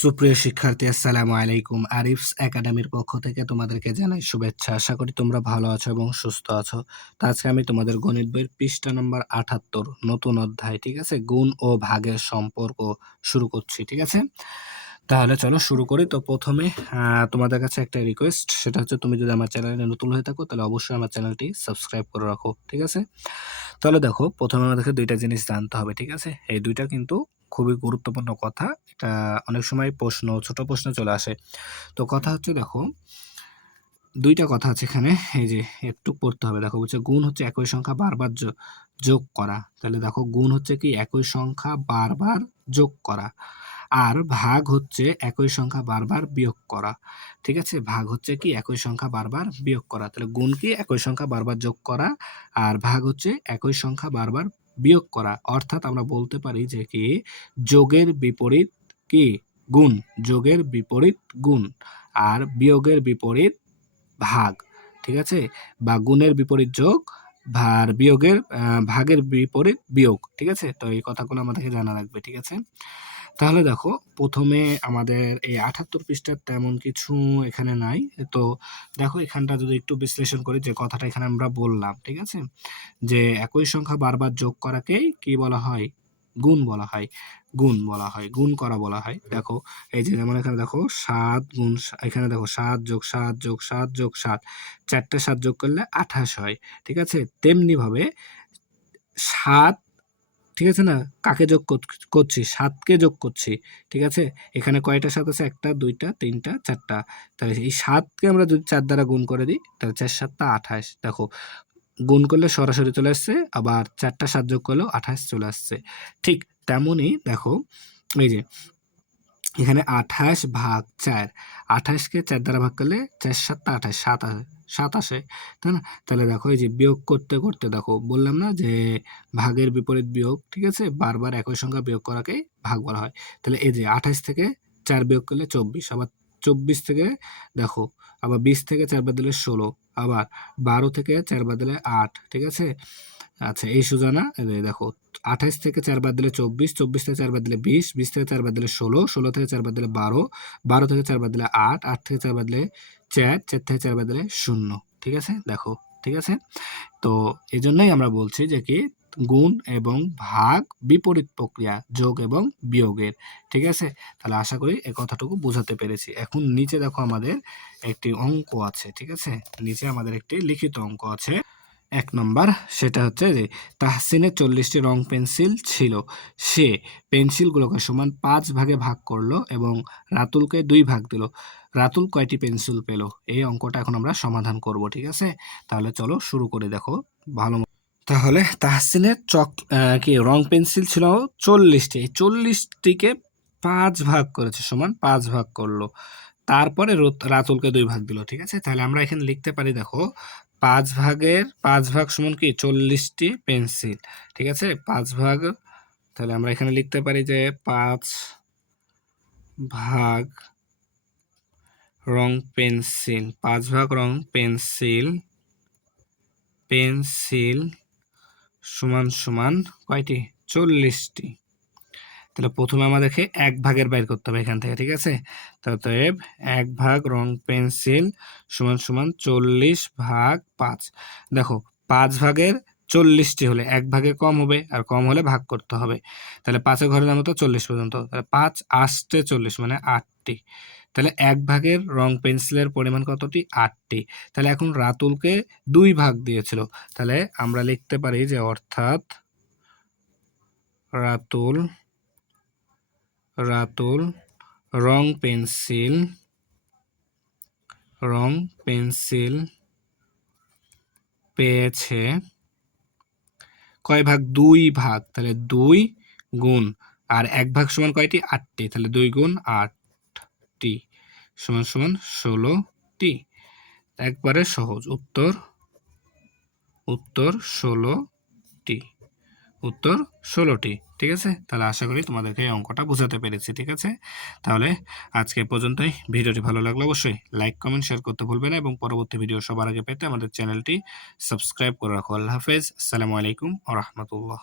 সুপ্রিয় শিক্ষার্থী, আসসালামু আলাইকুম। আরিফস একাডেমির পক্ষ থেকে তোমাদেরকে জানাই শুভেচ্ছা। আশা করি তোমরা ভালো আছো এবং সুস্থ আছো। তো আজকে আমি তোমাদের গণিত বইয়ের পৃষ্ঠা নম্বর ৭৮ নতুন অধ্যায়, ঠিক আছে, গুণ ও ভাগের সম্পর্ক শুরু করছি, ঠিক আছে। তাহলে চলো শুরু করি। তো প্রথমে তোমাদের কাছে একটা রিকোয়েস্ট, সেটা হচ্ছে তুমি যদি আমার চ্যানেলে নতুন হয়ে থাকো তাহলে অবশ্যই আমার চ্যানেলটি সাবস্ক্রাইব করে রাখো, ঠিক আছে। তাহলে দেখো, প্রথমে আমাদেরকে দুইটা জিনিস জানতে হবে, ঠিক আছে। এই দুইটা কিন্তু খুবই গুরুত্বপূর্ণ কথা। এটা অনেক সময় ছোট প্রশ্ন চলে আসে। তো কথা হচ্ছে, দেখো, দুইটা কথা আছে এখানে। এই যে একটু পড়তে হবে। দেখো, বলছে গুণ হচ্ছে একই সংখ্যা বারবার যোগ করা। তাহলে দেখো, গুণ হচ্ছে কি একই সংখ্যা বারবার যোগ করা, আর ভাগ হচ্ছে একই সংখ্যা বারবার বিয়োগ করা, ঠিক আছে। ভাগ হচ্ছে কি একই সংখ্যা বারবার বিয়োগ করা। তাহলে গুণ কি একই সংখ্যা বারবার যোগ করা, আর ভাগ হচ্ছে একই সংখ্যা বারবার বিয়োগ করা। অর্থাৎ আমরা বলতে পারি যে কি যোগের বিপরীত কি গুণ, যোগের বিপরীত গুণ, আর বিয়োগের বিপরীত ভাগ, ঠিক আছে। বা গুণের বিপরীত যোগ, আর বিয়োগের ভাগের বিপরীত বিয়োগ, ঠিক আছে। তো এই কথাগুলো আমাদেরকে জানা রাখবে, ঠিক আছে। তাহলে দেখো, প্রথমে আমাদের এই ৭৮ পৃষ্ঠার তেমন কিছু এখানে নাই। তো দেখো, এখানটা যদি একটু বিশ্লেষণ করি, যে কথাটা এখানে আমরা বললাম, ঠিক আছে, যে একই সংখ্যা বারবার যোগ করাকেই কি বলা হয়? গুণ বলা হয়। গুণ বলা হয়, গুণ করা বলা হয়। দেখো, এই যে যেমন এখানে দেখো ৭ গুণ এখানে দেখো ৭ যোগ ৭ যোগ ৭ যোগ ৭, ৪টে ৭ যোগ করলে ২৮ হয়, ঠিক আছে। তেমনি ভাবে ৭, ঠিক আছে না, কাকে যোগ করছি? ৭কে যোগ করছি, ঠিক আছে। এখানে কয়টা ৭ আছে? ১টা, ২টা, ৩টা, ৪টা। তাহলে এই ৭কে আমরা যদি ৪ দ্বারা গুণ করে দিই, তাহলে ৪ ৭ ২৮। দেখো, গুণ করলে সরাসরি চলে আসছে, আবার ৪টা ৭ যোগ করলেও ২৮ চলে আসছে। ঠিক তেমনই দেখো, এই যে এখানে ২৮ ভাগ ৪, ২৮কে ৪ দ্বারা ভাগ করলে ৪ ৭ ২৮, ৭ আসে, তাই না? তাহলে দেখো, এই যে বিয়োগ করতে করতে দেখো, বললাম না যে ভাগের বিপরীত বিয়োগ, ঠিক আছে। বারবার একই সংখ্যা বিয়োগ করাকেই ভাগ বলা হয়। তাহলে এই যে ২৮ থেকে ৪ বিয়োগ করলে ২৪, আবার ২৪ থেকে দেখো, আবার ২০ থেকে ৪ বাদ দিলে ১৬, আবার ১২ থেকে ৪ বাদ দিলে ৮, ঠিক আছে। আচ্ছা, এই সোজা না? এই যে দেখো, ২৮ থেকে ৪ বাদ দিলে ২৪, ২৪ থেকে ৪ বাদ দিলে ২০, ২০ থেকে ৪ বাদ দিলে ১৬, ১৬ থেকে ৪ বাদ দিলে ১২, ১২ থেকে 4 বাদ দিলে ৮, ৮ থেকে 4 বাদ দিলে ৪, ৪ থেকে 4 বাদ দিলে ০, ঠিক আছে? দেখো, ঠিক আছে? তো এজন্যই আমরা বলছি যে কি গুণ এবং ভাগ বিপরীত প্রক্রিয়া, যোগ এবং বিয়োগের, ঠিক আছে। তাহলে আশা করি এই কথাটুকু বোঝাতে পেরেছি। এখন নিচে দেখো, আমাদের একটি অঙ্ক আছে, ঠিক আছে। নিচে আমাদের একটি লিখিত অঙ্ক আছে, ১ নম্বর। সেটা হচ্ছে যে তাহসিনের ৪০টি রং পেন্সিল ছিল। সে পেন্সিলগুলোকে সমান ৫ ভাগে ভাগ করলো এবং রাতুলকে ২ ভাগ দিল। রাতুল কয়টি পেন্সিল পেল? এই অঙ্কটা এখন আমরা সমাধান করব, ঠিক আছে। তাহলে চলো শুরু করে দেখো ভালো। তাহলে তাহসিনের কি রং পেন্সিল ছিল ৪০টি। এই ৪০টিকে ৫ ভাগ করেছে, সমান ৫ ভাগ করলো। তারপরে রাতুলকে ২ ভাগ দিল, ঠিক আছে। তাহলে আমরা এখানে লিখতে পারি, দেখো, ৫ ভাগ সমান কি ৪০টি পেন্সিল, ঠিক আছে। ৫ ভাগ, তাহলে আমরা এখানে লিখতে পারি যে ৫ ভাগ রং পেন্সিল, ৫ ভাগ রং পেন্সিল সমান সমান কয়টি? ৪০টি। তাহলে প্রথমে আমাদেরকে ১ ভাগের বাইর করতে হবে এখান থেকে, ঠিক আছে। অতএব ১ ভাগ রং পেন্সিল সমান সমান ৪০ ভাগ ৫। দেখো, ৫ ভাগের ৪০টি হলে ১ ভাগে কম হবে, আর কম হলে ভাগ করতে হবে। তাহলে ৫-এর ঘরের দাম হতো ৪০ পর্যন্ত। তাহলে ৫ ৮ ৪০ মানে ৮টি। তাহলে ১ ভাগের রং পেন্সিলের পরিমাণ কতটি? ৮টি। তাহলে এখন রাতুলকে ২ ভাগ দিয়েছিল। তাহলে আমরা লিখতে পারি যে অর্থাৎ রাতুল রং পেন্সিল পেয়েছে কয় ভাগ? ২ ভাগ। তাহলে ২ গুণ, আর ১ ভাগ সমান কয়টি? ৮টি। তাহলে ২ গুণ ৮টি সমান সমান ১৬টি। একবারে সহজ উত্তর ১৬টি। উত্তর ১৬টি, ঠিক আছে। তাহলে আশা করি তোমাদেরকে এই অঙ্কটা বোঝাতে পেরেছি, ঠিক আছে। তাহলে আজকে পর্যন্তই। ভিডিওটি ভালো লাগলে অবশ্যই লাইক, কমেন্ট, শেয়ার করতে ভুলবে না, এবং পরবর্তী ভিডিও সবার আগে পেতে আমাদের চ্যানেলটি সাবস্ক্রাইব করে রাখো। আল্লাহ হাফেজ। আসসালামু আলাইকুম ওয়া রাহমাতুল্লাহ।